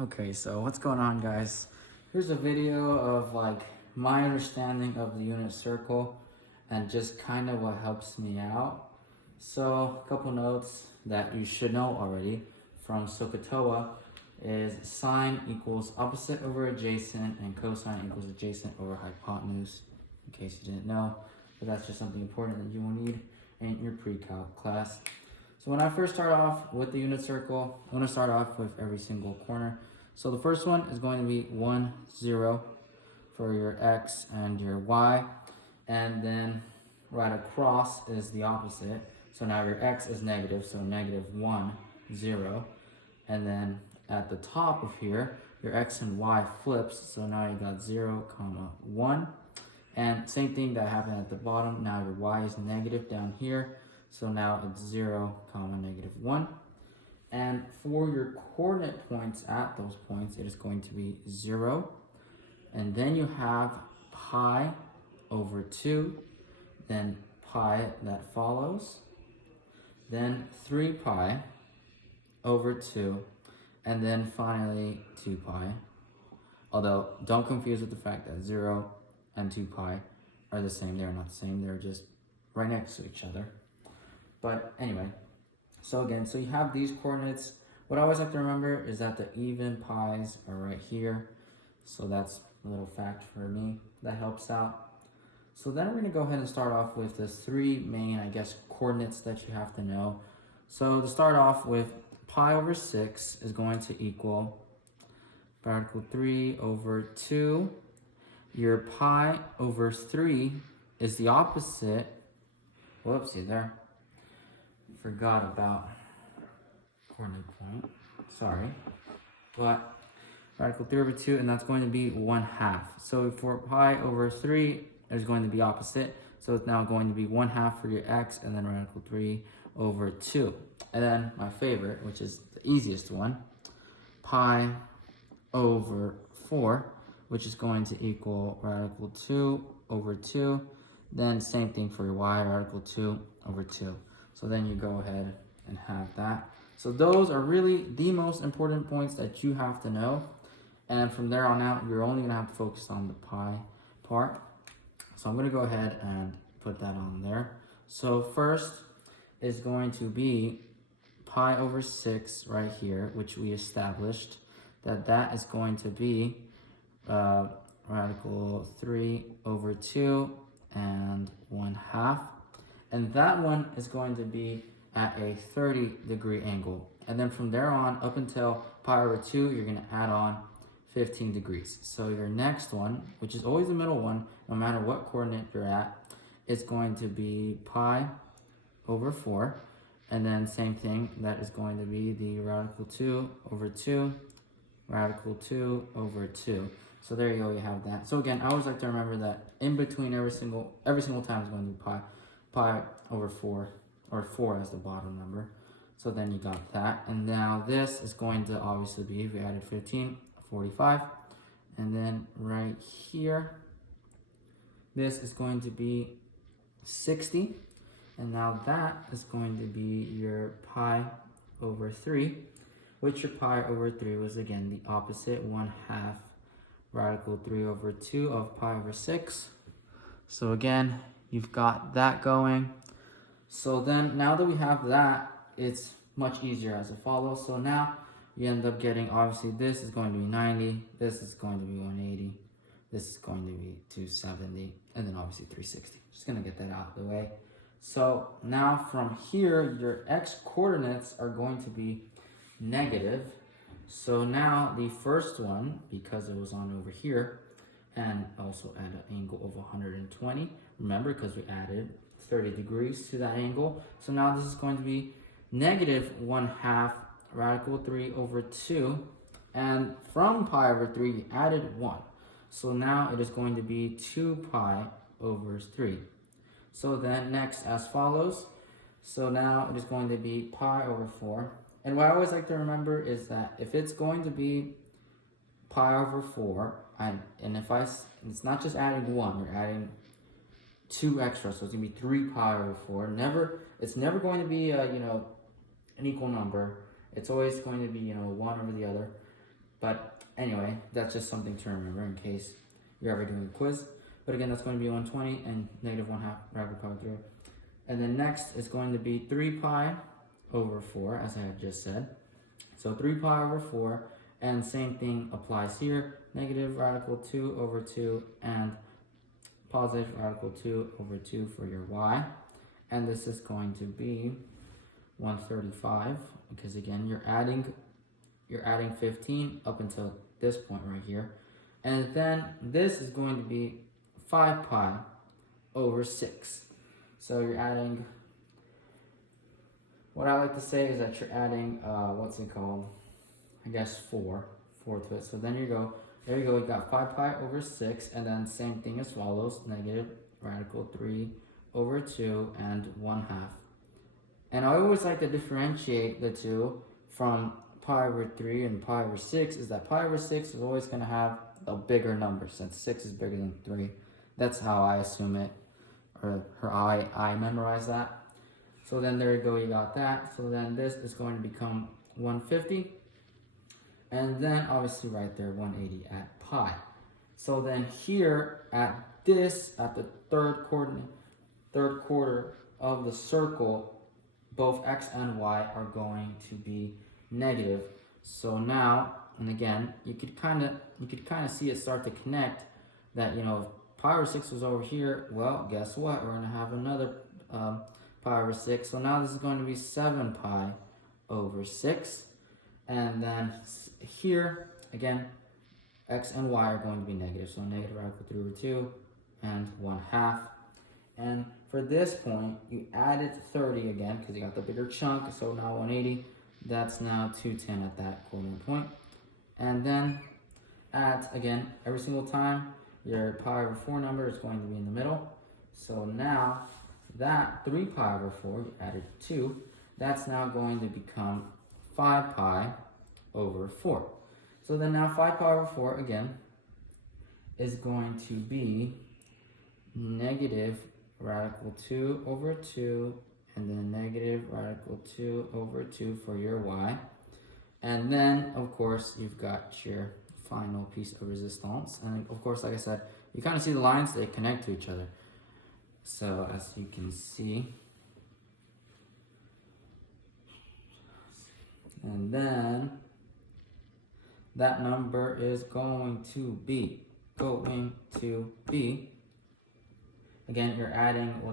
Okay, so what's going on, guys? Here's a video of my understanding of the unit circle and just kind of what helps me out. So a couple notes that you should know already from SOHCAHTOA is sine equals opposite over adjacent and cosine equals adjacent over hypotenuse, in case you didn't know, but that's just something important that you will need in your pre-calc class. So when I first start off with the unit circle, I'm going to start off with every single corner. So the first one is going to be 1, 0 for your x and your y. And then right across is the opposite. So now your x is negative, so -1, 0. And then at the top of here, your x and y flips. So now you got 0, 1. And same thing that happened at the bottom. Now your y is negative down here. So now it's 0, -1. And for your coordinate points at those points, it is going to be 0. And then you have pi over 2, then pi that follows, then 3 pi over 2, and then finally 2 pi. Although, don't confuse with the fact that 0 and 2 pi are the same. They're not the same. They're just right next to each other. But anyway, so again, so you have these coordinates. What I always like to remember is that the even pi's are right here. So that's a little fact for me that helps out. So then we're going to go ahead and start off with the three main, coordinates that you have to know. So to start off with, pi over 6 is going to equal radical 3 over 2. Your pi over 3 is the opposite. Whoopsie there. Forgot about coordinate point. Sorry. But radical 3 over 2, and that's going to be 1/2. So for pi over 3, there's going to be opposite. So it's now going to be 1/2 for your x, and then radical 3 over 2. And then my favorite, which is the easiest one, pi over 4, which is going to equal radical 2 over 2. Then same thing for your y, radical 2 over 2. So then you go ahead and have that. So those are really the most important points that you have to know. And from there on out, you're only going to have to focus on the pi part. So I'm going to go ahead and put that on there. So first is going to be pi over 6 right here, which we established that is going to be radical 3 over 2 and 1/2. And that one is going to be at a 30-degree angle. And then from there on, up until pi over 2, you're going to add on 15 degrees. So your next one, which is always the middle one, no matter what coordinate you're at, is going to be pi over 4. And then same thing, that is going to be the radical 2 over 2, radical 2 over 2. So there you go, you have that. So again, I always like to remember that in between every single time is going to be pi over 4, or 4 as the bottom number. So then you got that. And now this is going to obviously be, if we added 15, 45. And then right here, this is going to be 60. And now that is going to be your pi over 3, which your pi over 3 was again the opposite, 1/2 radical 3 over 2 of pi over 6. So again, you've got that going. So then now that we have that, it's much easier as it follows. So now you end up getting, obviously this is going to be 90, this is going to be 180, this is going to be 270, and then obviously 360. Just gonna get that out of the way. So now from here, your x coordinates are going to be negative. So now the first one, because it was on over here, and also at an angle of 120, remember, because we added 30 degrees to that angle. So now this is going to be -1/2 radical 3 over 2. And from pi over 3, you added 1. So now it is going to be 2 pi over 3. So then next as follows. So now it is going to be pi over 4. And what I always like to remember is that if it's going to be pi over 4, it's not just adding 1, you're adding 2 extra, so it's going to be 3 pi over 4. It's never going to be an equal number. It's always going to be, one over the other. But anyway, that's just something to remember in case you're ever doing a quiz. But again, that's going to be 120 and negative 1/2 radical power 3. And then next is going to be 3 pi over 4, as I had just said. So 3 pi over 4, and same thing applies here. Negative radical 2 over 2 and positive radical 2 over 2 for your y. And this is going to be 135, because again, you're adding 15 up until this point right here. And then this is going to be 5 pi over 6. So you're adding, what I like to say is that you're adding, what's it called? I guess 4 to it. So then there you go, you got 5 pi over 6, and then same thing as follows, negative radical 3 over 2 and 1/2. And I always like to differentiate the two from pi over 3 and pi over 6, is that pi over 6 is always going to have a bigger number, since 6 is bigger than 3. That's how I assume it, or I memorize that. So then there you go, you got that. So then this is going to become 150. And then obviously right there, 180 at pi. So then here at the third quarter of the circle, both x and y are going to be negative. So now, and again, you could kind of see it start to connect that, you know, if pi over 6 was over here, well, guess what? We're going to have another pi over 6. So now this is going to be 7 pi over 6. And then here, again, x and y are going to be negative. So negative radical 3 over 2 and 1/2. And for this point, you added 30 again because you got the bigger chunk. So now 180, that's now 210 at that quarter point. And then again, every single time, your pi over 4 number is going to be in the middle. So now that 3 pi over 4, you added 2, that's now going to become 5 pi over 4. So then now 5 pi over 4 again is going to be negative radical 2 over 2 and then negative radical 2 over 2 for your y. And then of course you've got your final piece of resistance. And of course, like I said, you kind of see the lines, they connect to each other. So as you can see, and then that number is going to be, again, you're adding